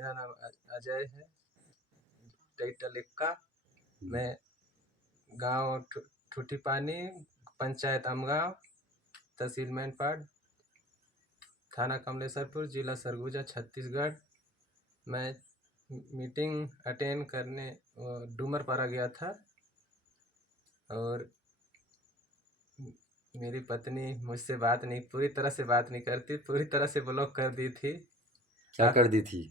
मेरा नाम अजय है, टाइटल इक्का। मैं गांव ठूठी पानी, पंचायत अमगांव, तहसील मैनपाट, थाना कमलेश्वरपुर, जिला सरगुजा, छत्तीसगढ़। मैं मीटिंग अटेंड करने डूमरपारा गया था और मेरी पत्नी मुझसे बात नहीं, पूरी तरह से बात नहीं करती, पूरी तरह से ब्लॉक कर दी थी। क्या कर दी थी?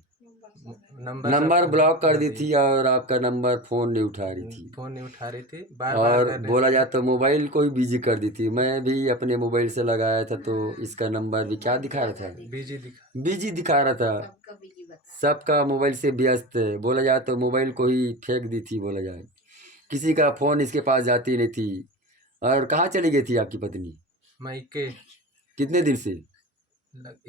नंबर ब्लॉक कर दी थी और आपका नंबर फ़ोन नहीं उठा रही थी। फ़ोन नहीं उठा रही थी, बार और कर रही बोला थी। जाए तो मोबाइल को ही बिजी कर दी थी। मैं भी अपने मोबाइल से लगाया था तो इसका नंबर भी क्या दिखा रहा था? बिजी दिखा रहा था। सबका मोबाइल से व्यस्त है। बोला जाए तो मोबाइल को ही फेंक दी थी। बोला जाए किसी का फ़ोन इसके पास जाती नहीं थी। और कहाँ चली गई थी आपकी पत्नी? मायके। कितने दिन से?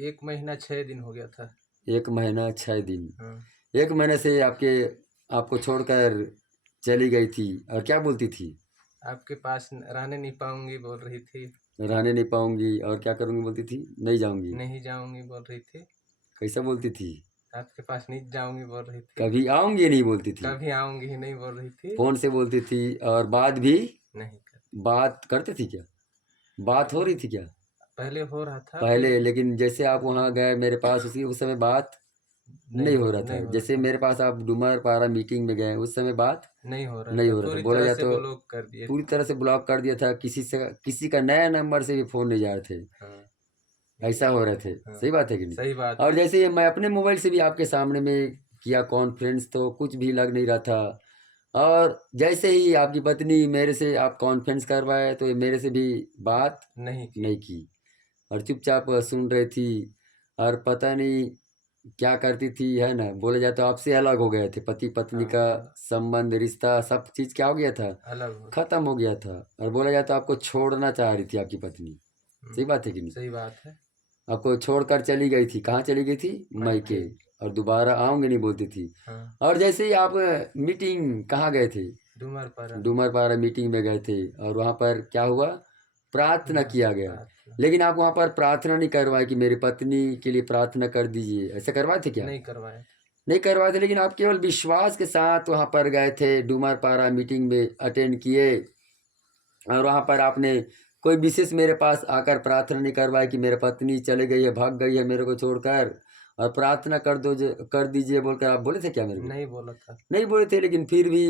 1 महीना 6 दिन हो गया था। 1 महीना 6 दिन। हाँ। 1 महीने से आपको छोड़कर चली गई थी। और क्या बोलती थी? आपके पास रहने नहीं पाऊंगी बोल रही थी। रहने नहीं पाऊंगी और क्या करूंगी बोलती थी? नहीं जाऊंगी। नहीं जाऊंगी बोल रही थी। कैसा बोलती थी? आपके पास नहीं जाऊंगी बोल रही थी। कभी आऊंगी नहीं बोलती थी। कभी आऊंगी ही नहीं बोल रही थी। फोन से बोलती थी और बात भी नहीं कर। बात करते थी क्या? बात हो रही थी क्या? पहले हो रहा था, पहले, लेकिन जैसे आप वहाँ गए मेरे पास उस समय बात नहीं हो रहा था। जैसे मेरे पास आप डूमरपारा मीटिंग में गए उस समय बात नहीं हो रहा था। बोला जाए तो ब्लॉक कर दिए, पूरी तरह से ब्लॉक कर दिया था। किसी का नया नंबर से भी फोन नहीं जा रहे थे। हाँ। ऐसा हो रहे थे। हाँ। सही बात है कि नहीं? सही बात। और जैसे मैं अपने मोबाइल से भी आपके सामने में किया कॉन्फ्रेंस तो कुछ भी लग नहीं रहा था। और जैसे ही आपकी पत्नी मेरे से आप कॉन्फ्रेंस करवाए तो ये मेरे से भी बात नहीं की और चुपचाप सुन रही थी। और पता नहीं क्या करती थी, है ना? बोले जाए तो आपसे अलग हो गए थे। पति पत्नी का संबंध, रिश्ता, सब चीज़ क्या हो गया था? खत्म हो गया था। और बोला जाए तो आपको छोड़ना चाह रही थी आपकी पत्नी। सही बात है कि नहीं? सही बात है। आपको छोड़कर चली गई थी। कहाँ चली गई थी? मायके। और दोबारा आऊंगी नहीं बोलती थी। हाँ। और जैसे ही आप मीटिंग कहाँ गए थे? डूमरपारा मीटिंग में गए थे और वहाँ पर क्या हुआ? प्रार्थना किया गया। लेकिन आप वहाँ पर प्रार्थना नहीं करवाए कि मेरी पत्नी के लिए प्रार्थना कर दीजिए, ऐसा करवाए थे क्या? नहीं करवाए थे। लेकिन आप केवल विश्वास के साथ वहाँ पर गए थे, डूमरपारा मीटिंग में अटेंड किए और वहाँ पर आपने कोई विशेष मेरे पास आकर प्रार्थना नहीं करवाई कि मेरी पत्नी चली गई है, भाग गई है मेरे को छोड़कर, और प्रार्थना कर दीजिए बोलकर आप बोले थे क्या मेरे को? नहीं बोला था। नहीं बोले थे। लेकिन फिर भी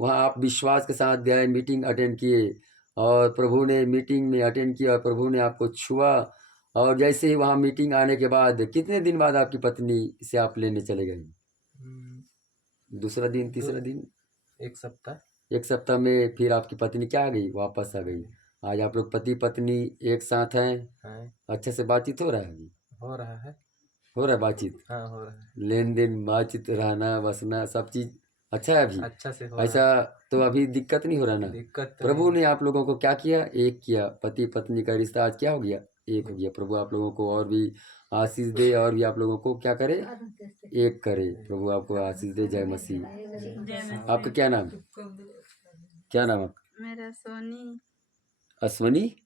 वहाँ आप विश्वास के साथ गए, मीटिंग अटेंड किए और प्रभु ने मीटिंग में अटेंड किया और प्रभु ने आपको छुआ। और जैसे ही वहाँ मीटिंग आने के बाद कितने दिन बाद आपकी पत्नी से आप लेने चले गए? दूसरा दिन, तीसरा दिन? 1 सप्ताह। 1 सप्ताह में फिर आपकी पत्नी क्या आ गई? वापस आ गई। आज आप लोग पति पत्नी एक साथ हैं। अच्छे से बातचीत हो रहा है? अभी हो रहा है। हो रहा है बातचीत? हाँ, हो रहा है। लेन देन, बातचीत, रहना बसना सब चीज़ अच्छा है अभी? अच्छा से हो ऐसा रहा है। तो अभी दिक्कत नहीं हो रहा ना? दिक्कत तो प्रभु नहीं। ने आप लोगों को क्या किया? एक किया। पति पत्नी का रिश्ता आज क्या हो गया? एक हो गया। प्रभु आप लोगों को और भी आशीष दे और भी आप लोगों को क्या करे? एक करे। प्रभु आपको आशीष दे। जय मसीह। आपका क्या नाम? क्या नाम आपका? मेरा सोनी। अश्वनी?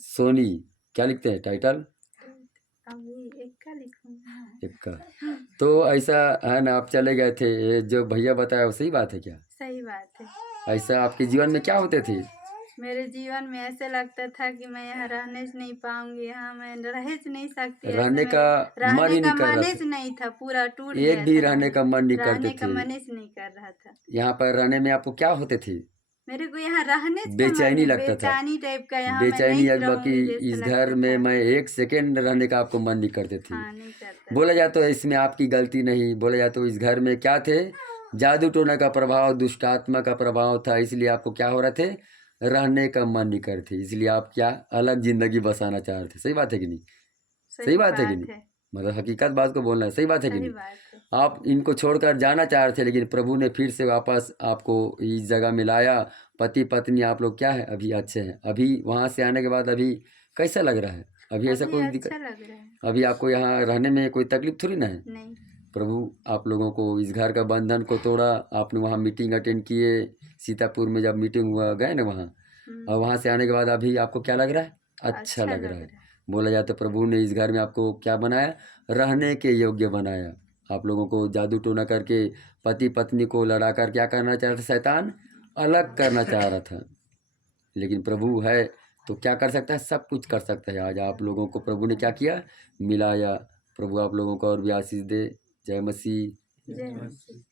सोनी। क्या लिखते हैं टाइटल? अभी इक्का लिखूंगा। इक्का। तो ऐसा है ना, आप चले गए थे, जो भैया बताया वो सही बात है क्या? सही बात है। ऐसा आपके जीवन में क्या होते थे? मेरे जीवन में ऐसे लगता था कि मैं यहाँ रहने से नहीं पाऊंगी, यहाँ मैं रह नहीं सकती। रहने का मन ही नहीं कर रहा था। नहीं था, पूरा टूट एक गया भी था। रहने का मन नहीं करते थे। मन ही नहीं कर रहा था। यहाँ पर रहने में आपको क्या होते थे? मेरे को यहाँ रहने बेचैनी लगता था। बेचैनी टाइप का। यहाँ बेचैनी बाकी इस घर में मैं 1 सेकेंड रहने का आपको मन नहीं करते थे। हाँ, नहीं करता। बोला जाए तो इसमें आपकी गलती नहीं। बोला जाए तो इस घर में क्या थे? जादू टोना का प्रभाव, दुष्ट आत्मा का प्रभाव था। इसलिए आपको क्या हो रहे थे? रहने का मन नहीं करते। इसलिए आप क्या अलग जिंदगी बसाना चाह रहे थे। सही बात है कि नहीं? सही बात है कि नहीं? मतलब हकीकत बात को बोलना है। सही बात है कि नहीं? आप इनको छोड़कर जाना चाह रहे थे लेकिन प्रभु ने फिर से वापस आपको इस जगह में लाया। पति पत्नी आप लोग क्या है? अभी अच्छे हैं। अभी वहाँ से आने के बाद अभी कैसा लग रहा है? अभी ऐसा कोई दिक्कत? अभी आपको यहाँ रहने में कोई तकलीफ थोड़ी ना है? नहीं। प्रभु आप लोगों को इस घर का बंधन को तोड़ा। आपने वहाँ मीटिंग अटेंड किए, सीतापुर में जब मीटिंग हुआ गए ना वहाँ, और वहाँ से आने के बाद अभी आपको क्या लग रहा है? अच्छा लग रहा है। बोला जाए तो प्रभु ने इस घर में आपको क्या बनाया? रहने के योग्य बनाया। आप लोगों को जादू टोना करके पति पत्नी को लड़ा कर क्या करना चाह रहा था शैतान? अलग करना चाह रहा था। लेकिन प्रभु है तो क्या कर सकता है? सब कुछ कर सकता है। आज आप लोगों को प्रभु ने क्या किया? मिलाया। प्रभु आप लोगों को और भी आशीष दे। जय मसीह। जय मसीह।